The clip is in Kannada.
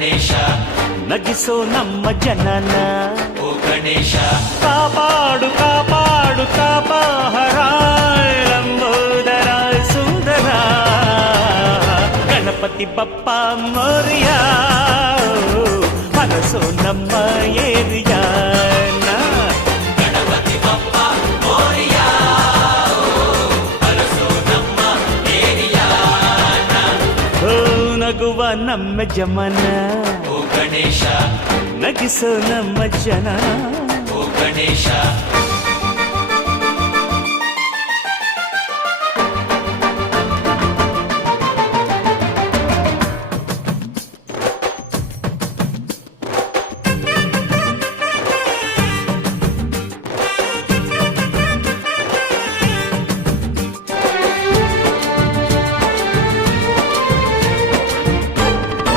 ಗಣೇಶ ನಗಿಸೋ ನಮ್ಮ ಜನನ ಓ ಗಣೇಶ ಕಾಪಾಡು ಕಾಪಾಡು ತಾಪಹರ ಲಂಬೋದರ ಸುಂದರ ಗಣಪತಿ ಬಪ್ಪ ಮೋರಿಯ ಹರಸೋ ನಮ್ಮ ಏರಿಯಾನ ಗಣಪತಿ ಬಪ್ಪ ಮೋರಿಯ ಹರಸೋ ನಮ್ಮ ಏರಿಯಾನ ಓ ನಗುವ ನಮ್ಮ ಜಮನ ಓ ಗಣೇಶ ನಗಿಸೋ ನಮ್ಮ ಜನ ಓ ಗಣೇಶ